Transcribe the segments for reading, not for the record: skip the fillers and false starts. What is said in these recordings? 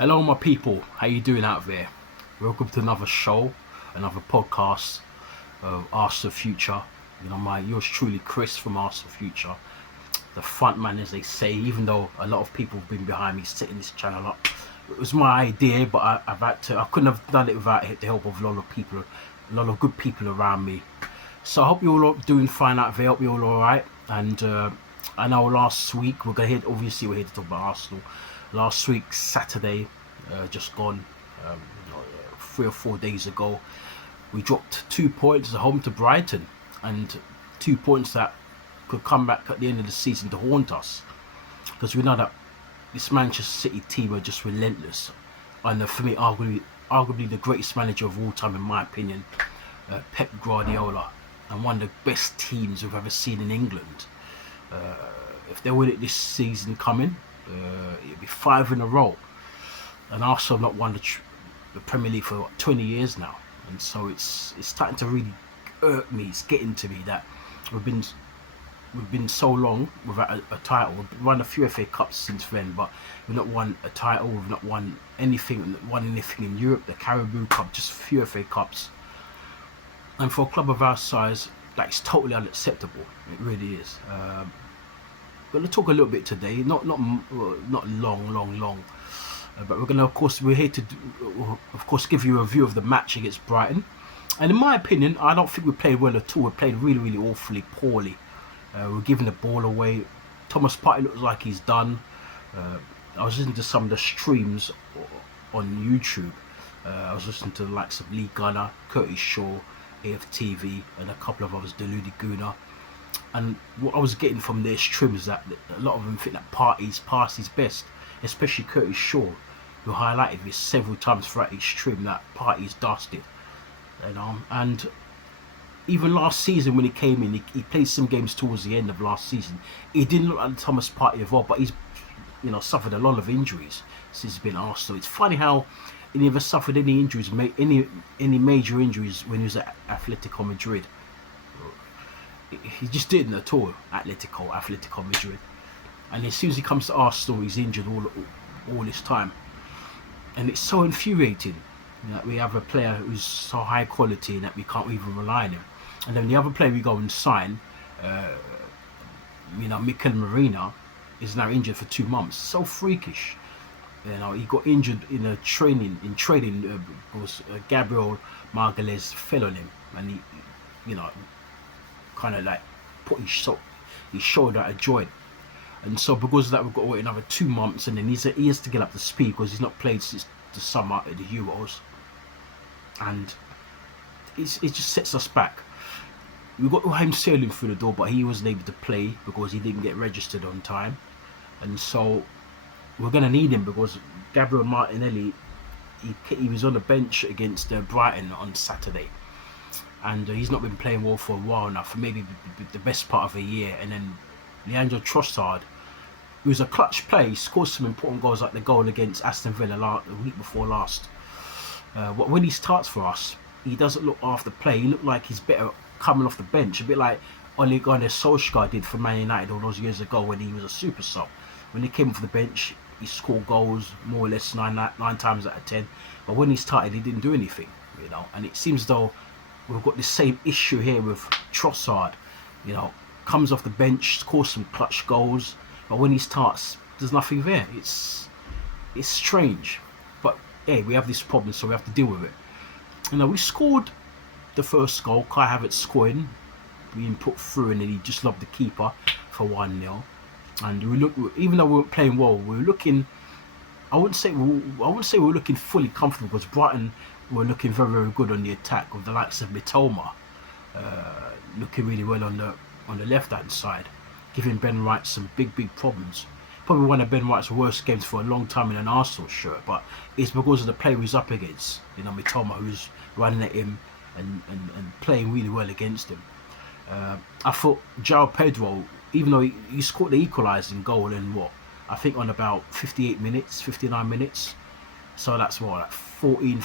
Hello, my people. How you doing out there? Welcome to another show, another podcast of Ask the Future. Yours truly, Chris from Ask the Future, the front man, as they say. Even though a lot of people have been behind me setting this channel up, it was my idea, but I've had to. I couldn't have done it without the help of a lot of people, a lot of good people around me. So I hope you all are doing fine out there. I hope you all alright. And I know last week we're here to talk about Arsenal. Last week, Saturday, just gone, 3 or 4 days ago, we dropped 2 points at home to Brighton, and 2 points that could come back at the end of the season to haunt us, because we know that this Manchester City team are just relentless. And for me, arguably the greatest manager of all time, in my opinion, Pep Guardiola, and one of the best teams we've ever seen in England. If they win it this season coming, it'll be 5 in a row. And Arsenal have not won the Premier League for 20 years now, and so it's starting to really irk me. It's getting to me that we've been so long without a title. We've won a few FA Cups since then, but we've not won a title. We've not won anything in Europe. The Carabao Cup, just a few FA Cups. And for a club of our size, that's totally unacceptable. It really is. We're going to talk a little bit today, not long. But we're here to, of course, give you a view of the match against Brighton. And in my opinion, I don't think we played well at all. We played really awfully poorly. We're giving the ball away. Thomas Partey looks like he's done. I was listening to some of the streams on YouTube. I was listening to the likes of Lee Gunner, Curtis Shaw, AFTV, and a couple of others, Deludi Guna. And what I was getting from their streams is that a lot of them think that Partey's past his best, especially Curtis Shaw, who highlighted this several times throughout his stream, that Partey's dusted. And even last season when he came in, he played some games towards the end of last season. He didn't look like Thomas Partey of old, but he's suffered a lot of injuries since he's been Arsenal. It's funny how he never suffered any injuries, any major injuries when he was at Atletico Madrid. He just didn't at all. Atletico Madrid. And as soon as he comes to Arsenal, he's injured all this time. And it's so infuriating that we have a player who's so high quality and that we can't even rely on him. And then the other player we go and sign, Mikel Marina, is now injured for 2 months. So freakish. He got injured in training because Gabriel Margalez fell on him, and he kind of like put his shoulder at a joint. And so because of that, we've got to wait another 2 months, and then he has to get up to speed because he's not played since the summer at the Euros. And it just sets us back. We got Raheem Sterling through the door, but he wasn't able to play because he didn't get registered on time. And so we're going to need him because Gabriel Martinelli, he was on the bench against Brighton on Saturday. And he's not been playing well for a while now, for maybe the best part of a year. And then Leandro Trossard, who's a clutch play, scored some important goals like the goal against Aston Villa the week before last. When he starts for us, he doesn't look after play. He looked like he's better coming off the bench, a bit like Ole Gunnar Solskjaer did for Man United all those years ago when he was a super sub. When he came off the bench, he scored goals more or less nine times out of 10. But when he started, he didn't do anything, And it seems though we've got the same issue here with Trossard. Comes off the bench, scores some clutch goals, but when he starts, there's nothing there. It's strange, but hey, we have this problem, so we have to deal with it. We scored the first goal, Kai Havertz scoring, being put through, and then he just lobbed the keeper for 1-0. And even though we weren't playing well, we were looking. I wouldn't say we were looking fully comfortable, because Brighton were looking very good on the attack, with the likes of Mitoma looking really well on the left hand side, giving Ben White some big problems. Probably one of Ben White's worst games for a long time in an Arsenal shirt, but it's because of the player he's up against. Mitoma, who's running at him and playing really well against him. I thought João Pedro, even though he scored the equalising goal in I think on about 59 minutes. So that's 40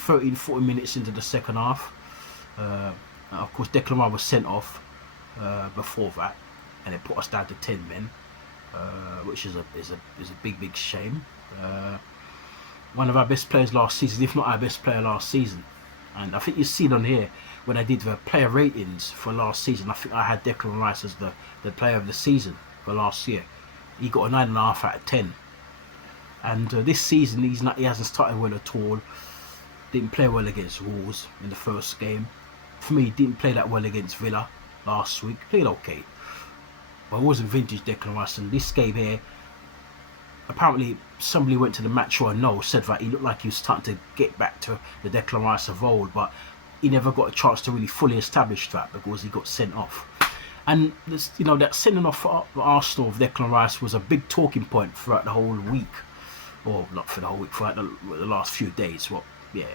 minutes into the second half. Of course, Declan Rice was sent off before that, and it put us down to 10 men. which is a big shame. one of our best players last season, if not our best player last season. And I think you've seen on here when I did the player ratings for last season, I think I had Declan Rice as the player of the season for last year. He got a 9.5 out of 10. And this season, he hasn't started well at all. Didn't play well against Wolves in the first game. For me, he didn't play that well against Villa last week. Played okay. But it wasn't vintage Declan Rice. And this game here, apparently somebody went to the match or no, said that he looked like he was starting to get back to the Declan Rice of old, but he never got a chance to really fully establish that because he got sent off. And this, that sending off for Arsenal of Declan Rice was a big talking point throughout the whole week, or not for the whole week, throughout the last few days.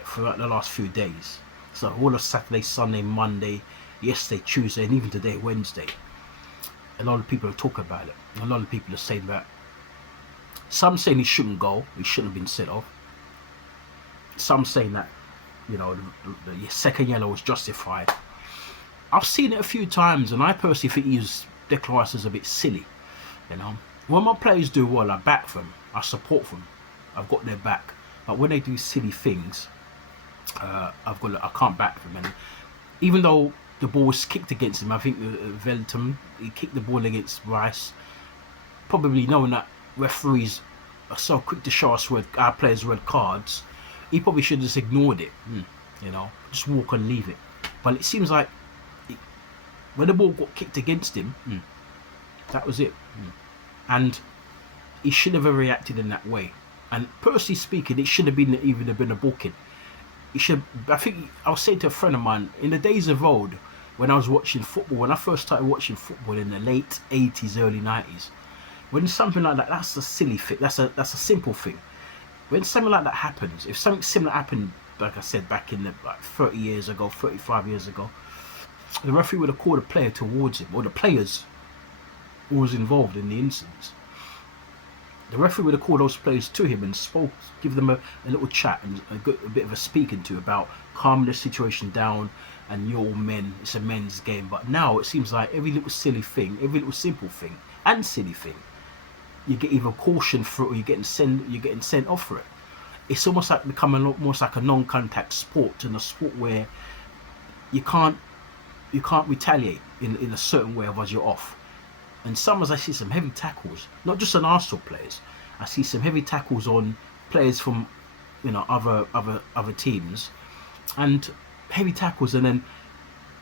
Throughout the last few days. So all of Saturday, Sunday, Monday, yesterday, Tuesday, and even today, Wednesday. A lot of people are talking about it. A lot of people are saying that. Some saying he shouldn't go. He shouldn't have been sent off. Some saying that, the second yellow was justified. I've seen it a few times, and I personally think Declan Rice is a bit silly. When my players do well, I back them. I support them. I've got their back. But when they do silly things, I can't back them. And even though the ball was kicked against him, I think Veltum, he kicked the ball against Rice, probably knowing that referees are so quick to show us our players red cards, he probably should have just ignored it. Just walk and leave it. But it seems like when the ball got kicked against him, that was it. And he should have reacted in that way. And personally speaking, it should have been a booking. I think I was saying to a friend of mine, in the days of old, when I was watching football, when I first started watching football in the late 80s, early 90s, when something like that, that's a silly thing. That's a simple thing. When something like that happens, if something similar happened, like I said, back in 30 years ago, 35 years ago, the referee would have called a player towards him, or the players who was involved in the incident. The referee would have called those players to him and give them a little chat and a bit of a speaking to about calming the situation down, and you're all men, it's a men's game. But now it seems like every little silly thing, every little simple thing and silly thing, you get either cautioned for it or you're getting sent off for it. It's almost like becoming almost like a non-contact sport, and a sport where you can't retaliate in a certain way, otherwise you're off. And sometimes I see some heavy tackles, not just on Arsenal players. I see some heavy tackles on players from, other teams, and heavy tackles, and then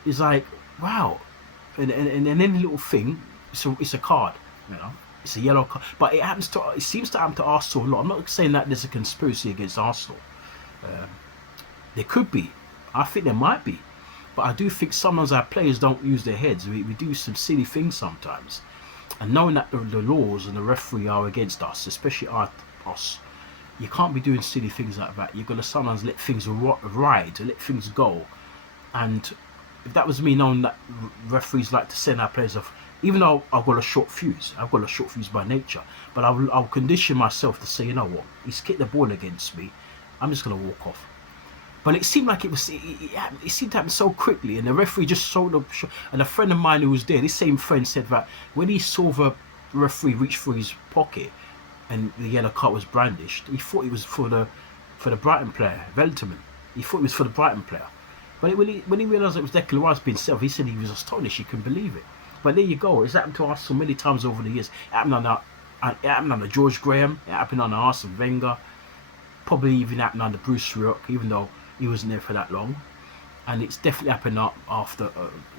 it's like, wow, and any little thing, it's a card, it's a yellow card. But it seems to happen to Arsenal a lot. I'm not saying that there's a conspiracy against Arsenal. There could be. I think there might be. But I do think sometimes our players don't use their heads. We do some silly things sometimes. And knowing that the laws and the referee are against us, especially us, you can't be doing silly things like that. You've got to sometimes let things ride, let things go. And if that was me, knowing that referees like to send our players off, even though I've got a short fuse by nature, but I'll condition myself to say, you know what, he's kicked the ball against me, I'm just going to walk off. But it seemed like it seemed to happen so quickly, and the referee just showed up. And a friend of mine who was there, this same friend, said that when he saw the referee reach for his pocket and the yellow card was brandished, he thought it was for the Brighton player, Veltman. He thought it was for the Brighton player. But when he realised it was Declan Rice being set off, he said he was astonished, he couldn't believe it. But there you go, it's happened to us so many times over the years. It happened under George Graham, it happened under Arsene Wenger, probably even happened under Bruce Rioch, even though he wasn't there for that long. And it's definitely happened after.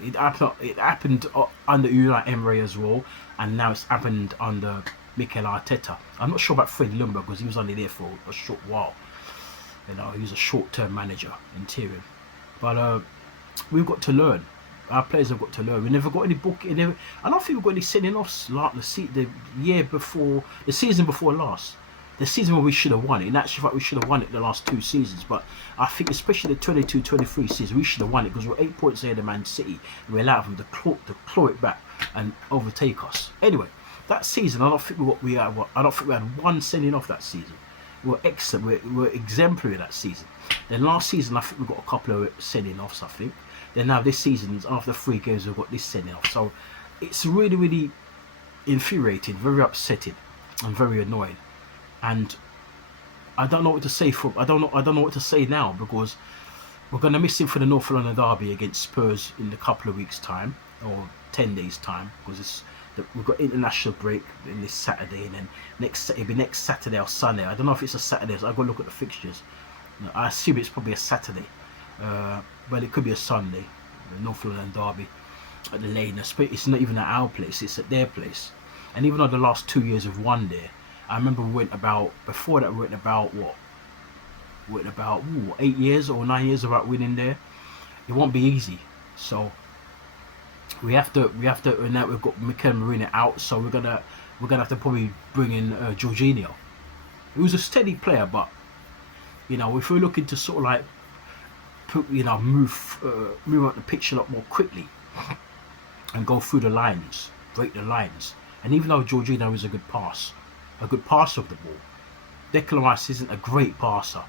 It happened under Unai Emery as well, and now it's happened under Mikel Arteta. I'm not sure about Fred Lumber because he was only there for a short while. He was a short-term manager in Tyrion. But we've got to learn. Our players have got to learn. We never got any book. I don't think we've got any sending offs like the season before last. The season where we should have won it. In actual fact, we should have won it the last 2 seasons. But I think especially the 22-23 season, we should have won it because we're 8 points ahead of Man City. And we allowed them to claw it back and overtake us. Anyway, that season, I don't think we had one sending off that season. We were excellent. We were exemplary that season. Then last season, I think we got a couple of sending offs. I think. Then now this season, after 3 games, we've got this sending off. So it's really, really infuriating, very upsetting, and very annoying. And I don't know what to say for. I don't know what to say now because we're going to miss him for the North London derby against Spurs in a couple of weeks' time or 10 days' time because we've got international break in this Saturday and then it'll be next Saturday or Sunday. I don't know if it's a Saturday, so I've got to look at the fixtures. I assume it's probably a Saturday, but it could be a Sunday. The North London derby at the Lane. It's not even at our place; it's at their place. And even though the last 2 years we've won there, I remember we went about before that. We went about what? We went about 8 years or 9 years without winning there. It won't be easy. So we have to. And now we've got Mikel Marino out, so we're gonna have to probably bring in Jorginho. He was a steady player, but if we're looking to sort of like move up the pitch a lot more quickly and go through the lines, break the lines. And even though Jorginho is a good passer of the ball, Declan Rice isn't a great passer.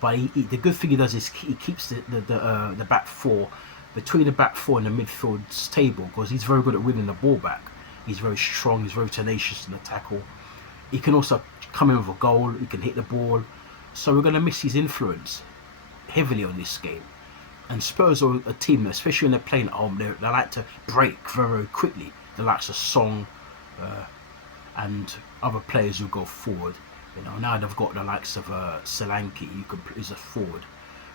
But the good thing he does is he keeps the back four between the back four and the midfield stable because he's very good at winning the ball back. He's very strong. He's very tenacious in the tackle. He can also come in with a goal. He can hit the ball. So we're going to miss his influence heavily on this game. And Spurs are a team, especially when they're playing at home, they like to break very, very quickly. The likes of Song and other players who go forward. Now they've got the likes of Solanke, who's a forward,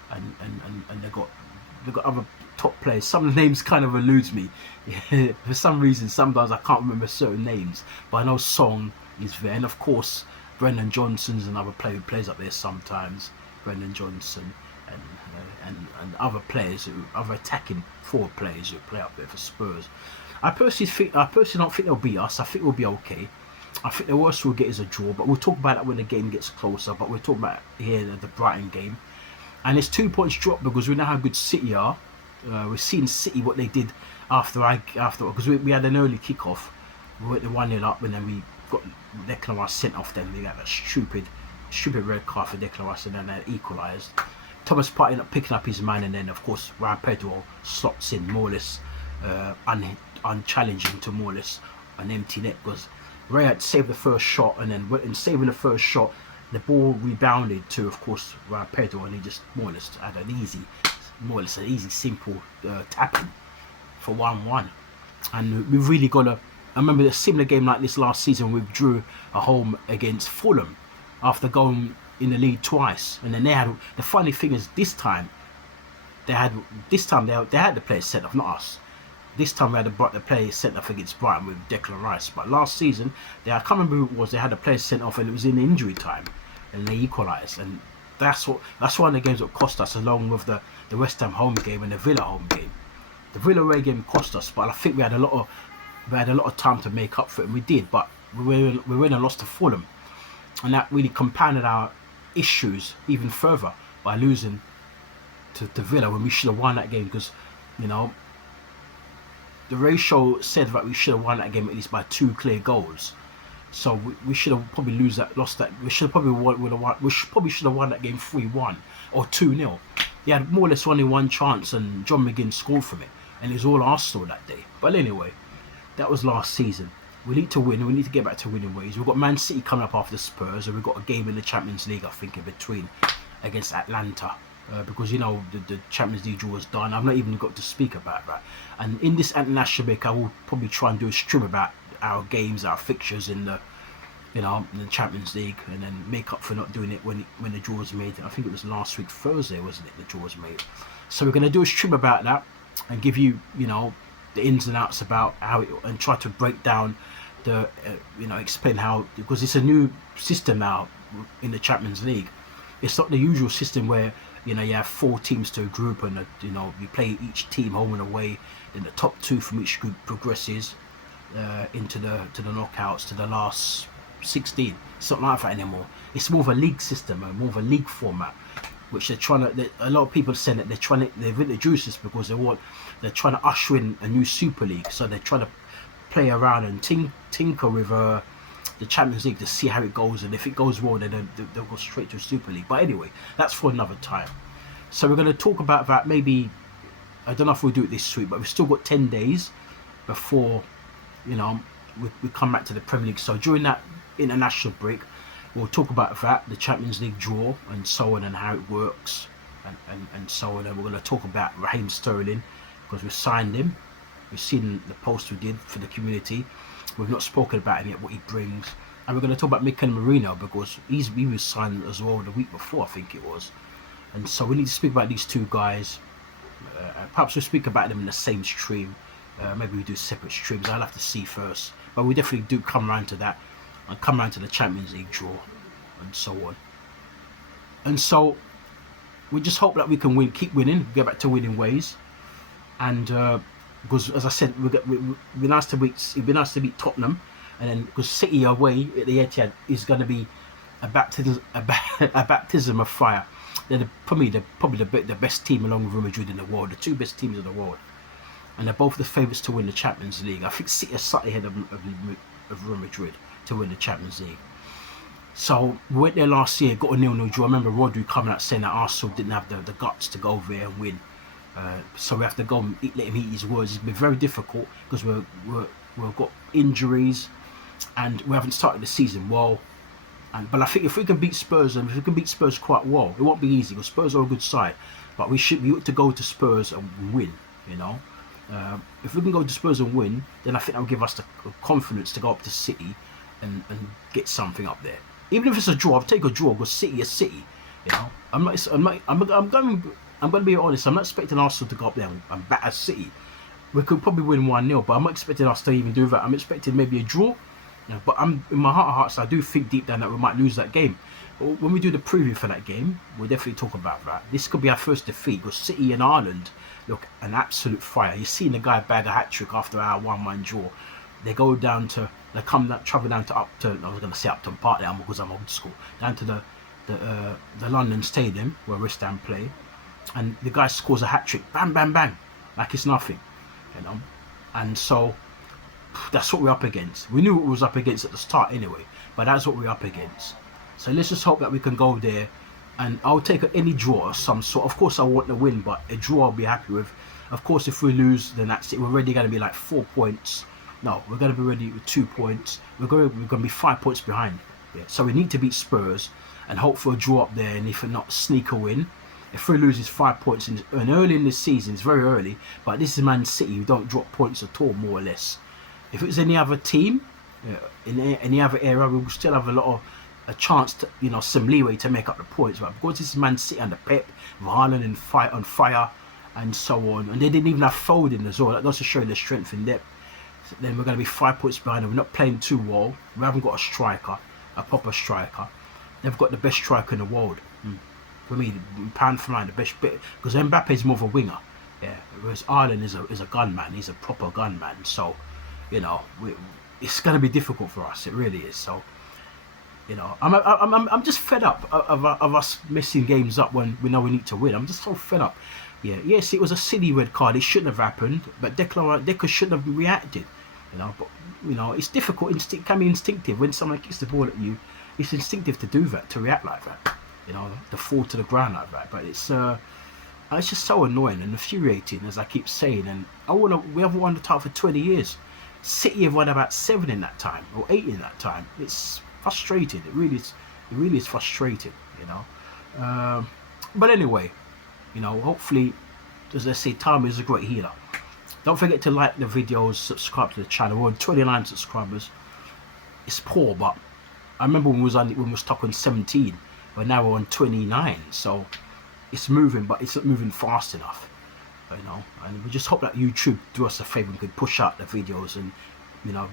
and they've got other top players. Some of the names kind of eludes me. For some reason, sometimes I can't remember certain names, but I know Song is there, and of course Brendan Johnson's another player who plays up there sometimes. Brendan Johnson and other players, other attacking forward players who play up there for Spurs. I personally don't think they'll beat us. I think we'll be okay. I think the worst we'll get is a draw, but we'll talk about that when the game gets closer. But we're talking about here the Brighton game, and it's 2 points drop because we know how good City are. We've seen City what they did after because we had an early kickoff. We went 1-0 up, and then we got Declan Rice sent off. Then we had a stupid red card for Declan Rice, and then they equalised. Thomas Partey ended up picking up his man, and then of course Ryan Pedro slots in more or less unchallenging to more or less an empty net because Ray had saved the first shot, and then in saving the first shot, the ball rebounded to, of course, Ryan Pedro, and he just more or less had an easy, simple tackle for 1-1. And we've really got to. I remember a similar game like this last season. We drew at home against Fulham after going in the lead twice, and then they had. The funny thing is, this time they had the players sent off, not us. This time we had the players sent off against Brighton with Declan Rice. But last season, I can't remember who it was. They had the players sent off, and it was in injury time, and they equalised. And that's one of the games that cost us, along with the West Ham home game and the Villa home game. The Villa away game cost us, but I think we had a lot of time to make up for it, and we did. But we went and lost to Fulham, and that really compounded our issues even further by losing to Villa when we should have won that game because the ratio said that we should have won that game at least by 2 clear goals. So we should have probably lost that. We should have probably should have won that game 3-1 or 2-0. He had more or less only one chance, and John McGinn scored from it, and it was all Arsenal that day. But anyway, that was last season. We need to win. We need to get back to winning ways. We've got Man City coming up after Spurs, and we've got a game in the Champions League, I think, in between against Atlanta. Because the Champions League draw was done. I've not even got to speak about that. And in this international break, I will probably try and do a stream about our games, our fixtures in the Champions League, and then make up for not doing it when the draw was made. I think it was last week Thursday, wasn't it? The draw was made. So we're going to do a stream about that and give you the ins and outs about how and try to break down the explain how, because it's a new system now in the Champions League. It's not the usual system where you have 4 teams to a group, and you play each team home and away. Then the top 2 from each group progresses into the knockouts, to the last 16. It's not like that anymore. It's more of a league system, more of a league format, which they're trying to. A lot of people say that they've introduced this because they're trying to usher in a new Super League. So they're trying to play around and tinker with the Champions League to see how it goes, and if it goes well, then they'll go straight to Super League. But anyway, that's for another time. So we're going to talk about that. Maybe I don't know if we'll do it this week, but we've still got 10 days before we come back to the Premier League. So during that international break, We'll talk about that, the Champions League draw, and so on, and how it works, and so on. And we're going to talk about Raheem Sterling because we signed him. We've seen the post we did for the community. We've not spoken about him yet, what he brings. And we're going to talk about Mikel Merino because he was signed as well the week before, I think it was. And so we need to speak about these two guys. Perhaps we'll speak about them in the same stream. Maybe we do separate streams. I'll have to see first. But we definitely do come around to that and come around to the Champions League draw and so on. And so we just hope that we can win, keep winning, get back to winning ways. And because, as I said, it'd be nice to beat Tottenham, and then because City away at the Etihad is going to be a baptism of fire. For me, they're probably the best team along with Real Madrid in the world, the two best teams in the world, and they're both the favourites to win the Champions League. I think City are slightly ahead of Real Madrid to win the Champions League. So we went there last year, got a 0-0 draw. I remember Rodri coming out saying that Arsenal didn't have the guts to go there and win. So we have to go and let him eat his words. It's been very difficult because we've got injuries and we haven't started the season well. But I think if we can beat Spurs, and if we can beat Spurs quite well, it won't be easy because Spurs are a good side. But we ought to go to Spurs and win. You know, if we can go to Spurs and win, then I think that will give us the confidence to go up to City and get something up there. Even if it's a draw, I'll take a draw because City is City. You know, I'm going to be honest. I'm not expecting Arsenal to go up there and batter City. We could probably win 1-0, but I'm not expecting us to even do that. I'm expecting maybe a draw. You know, but in my heart of hearts, I do think deep down that we might lose that game. But when we do the preview for that game, we'll definitely talk about that. This could be our first defeat because City and Ireland look an absolute fire. You've seen the guy bag a hat trick after our 1-1 draw. They go down to, travel down to Upton. I was going to say Upton Park there because I'm old school. Down to the London Stadium where West Ham play, and the guy scores a hat trick, bang, bang, bang, like it's nothing, you know. And so that's what we're up against. We knew what we was up against at the start anyway, but that's what we're up against. So let's just hope that we can go there, and I'll take any draw of some sort. Of course I want to win, but a draw I'll be happy with. Of course if we lose, then that's it. We're already going to be like 4 points. No, we're going to be ready with 2 points. We're going to be 5 points behind. Yeah. So we need to beat Spurs and hope for a draw up there, and if not, sneak a win. If we lose, 5 points, and early in this season, it's very early, but this is Man City who don't drop points at all, more or less. If it was any other team, in any other era, we will still have a chance to, you know, some leeway to make up the points. But because this is Man City under Pep, Haaland and on fire, and so on, and they didn't even have Foden as well. That does show their strength in depth. Then we're going to be 5 points behind them. We're not playing too well. We haven't got a striker, a proper striker. They've got the best striker in the world. For me, pound for line, the best bit, because Mbappe is more of a winger. Yeah, whereas Ireland is a gunman. He's a proper gunman. So, you know, it's going to be difficult for us. It really is. So, you know, I'm just fed up of us messing games up when we know we need to win. I'm just so fed up. Yeah, yes, it was a silly red card. It shouldn't have happened, but Declan shouldn't have reacted. You know, but you know, it's difficult. It can be instinctive when someone kicks the ball at you. It's instinctive to do that, to react like that. You know, to fall to the ground like that. But it's just so annoying and infuriating, as I keep saying. And we haven't won the title for 20 years. City have won about 7 in that time, or 8 in that time. It's frustrating. It really is frustrating. You know. But anyway, you know, hopefully, as I say, time is a great healer. Don't forget to like the videos, subscribe to the channel. We're on 29 subscribers. It's poor, but I remember when we were stuck on 17, but now we're on 29. So it's moving, but it's not moving fast enough. You know, and we just hope that YouTube do us a favour and could push out the videos and, you know,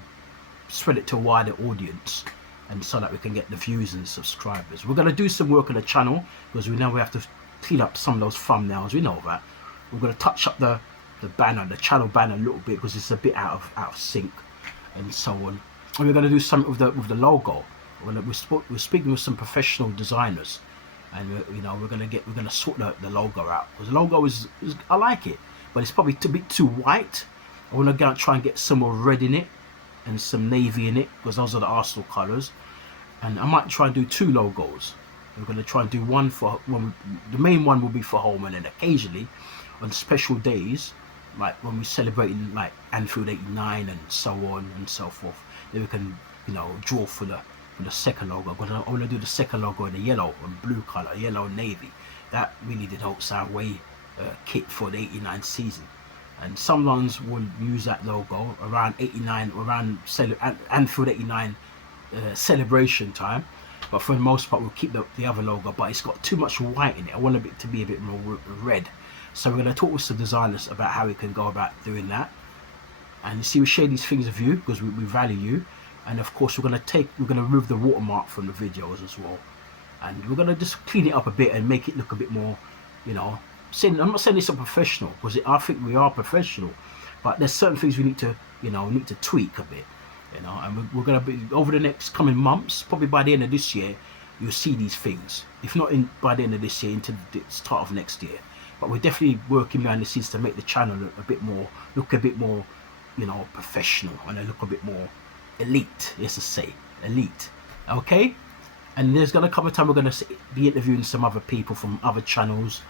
spread it to a wider audience, and so that we can get the views and subscribers. We're gonna do some work on the channel because we know we have to clean up some of those thumbnails. We know that. We're gonna touch up the banner, the channel banner a little bit because it's a bit out of sync, and so on. And we're gonna do something with the logo. We're speaking with some professional designers, and you know, we're gonna sort the logo out because the logo is I like it, but it's probably a bit too white. I want to try and get some more red in it and some navy in it because those are the Arsenal colours. And I might try and do 2 logos. We're going to try and do one for the main one will be for home, and then occasionally on special days, like when we're celebrating like Anfield '89 and so on and so forth, then we can, you know, draw for for the second logo. I want to do the second logo in the yellow and blue color, yellow and navy. That really did help sound way kit for the '89 season. And some ones will use that logo around '89, around Anfield '89 celebration time. But for the most part, we'll keep the other logo. But it's got too much white in it. I want it to be a bit more red. So we're going to talk with some designers about how we can go about doing that. And you see, we share these things with you because we value you. And of course, we're going to remove the watermark from the videos as well. And we're going to just clean it up a bit and make it look a bit more, you know. I'm not saying it's a professional, because I think we are professional, but there's certain things we need to, need to tweak a bit, and we're going to be over the next coming months, probably by the end of this year, you'll see these things. If not by the end of this year, into the start of next year. But we're definitely working behind the scenes to make the channel look a bit more, professional, and look a bit more elite. Yes, to say elite. Okay. And there's going to come a time we're going to be interviewing some other people from other channels.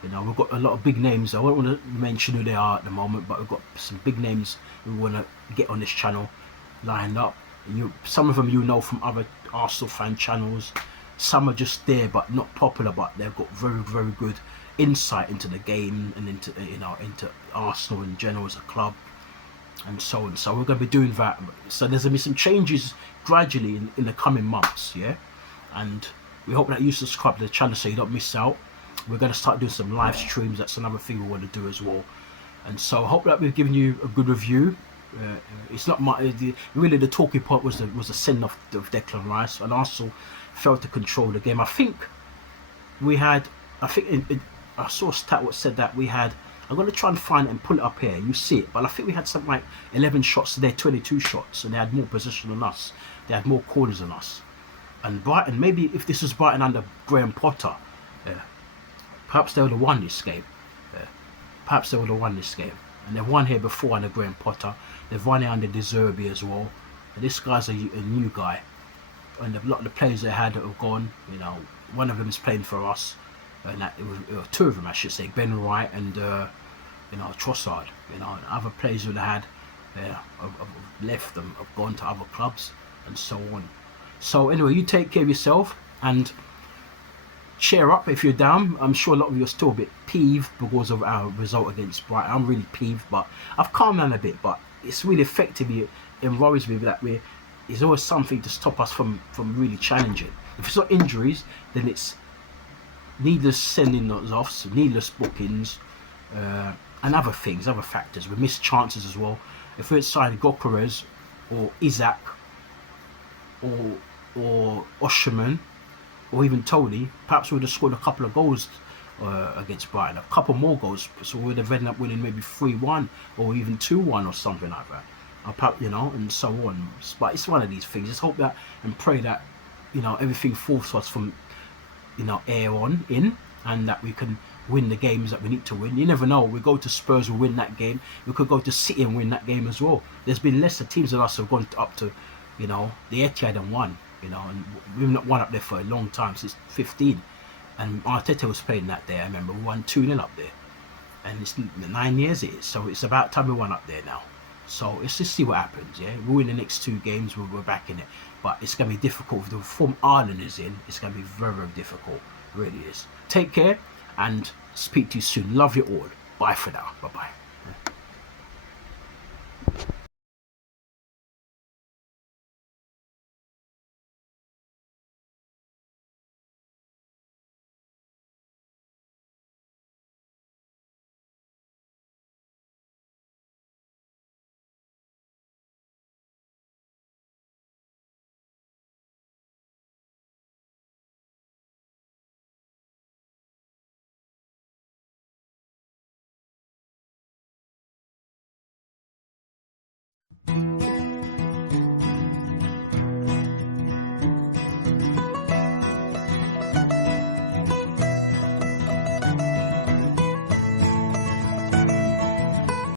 We've got a lot of big names. I don't want to mention who they are at the moment, but we've got some big names we want to get on this channel lined up. Some of them from other Arsenal fan channels. Some are just there but not popular, but they've got very, very good insight into the game and into Arsenal in general as a club, and so on. So we're going to be doing that. So there's going to be some changes gradually in the coming months, yeah. And we hope that you subscribe to the channel so you don't miss out. We're going to start doing some live streams. That's another thing we want to do as well. And so I hope that we've given you a good review. It's not really the talking point was the send off of Declan Rice, and Arsenal failed to control the game. I think I saw a stat what said that we had. I'm going to try and find it and pull it up here. You see it, but I think we had something like 11 shots today, 22 shots, and they had more possession than us. They had more corners than us. And Brighton, maybe if this was Brighton under Graham Potter, perhaps they would have won this game. And they've won here before under Graham Potter. They've won it under De Zerbi as well. And this guy's a new guy. And a lot of the players they had have gone. One of them is playing for us. And it was two of them, I should say, Ben Wright and Trossard. And other players who they had have left them, have gone to other clubs, and so on. So anyway, you take care of yourself and cheer up if you're down. I'm sure a lot of you are still a bit peeved because of our result against Brighton. I'm really peeved, but I've calmed down a bit. But it's really affected me. It worries me that there's always something to stop us from really challenging. If it's not injuries, then it's needless sending those off, needless bookings, and other things, other factors. We missed chances as well. If we had signed Gokeres or Isaac or Osherman or even Tony, perhaps we would have scored a couple of goals against Brighton, a couple more goals, so we would have ended up winning maybe 3-1 or even 2-1 or something like that. And so on. But it's one of these things. Just hope that and pray that everything falls to us from air on in, and that we can win the games that we need to win. You never know. We go to Spurs, we'll win that game. We could go to City and win that game as well. There's been lesser teams than us who have gone up to the Etihad and won, and we've not won up there for a long time, since 15. And Arteta was playing that day. I remember we won 2-0 up there, and it's 9 years it is. So it's about time we won up there now. So let's just see what happens. Yeah, we win the next 2 games, we're back in it. But it's going to be difficult. With the form Ireland is in, it's going to be very, very difficult. It really is. Take care and speak to you soon. Love you all. Bye for now. Bye bye.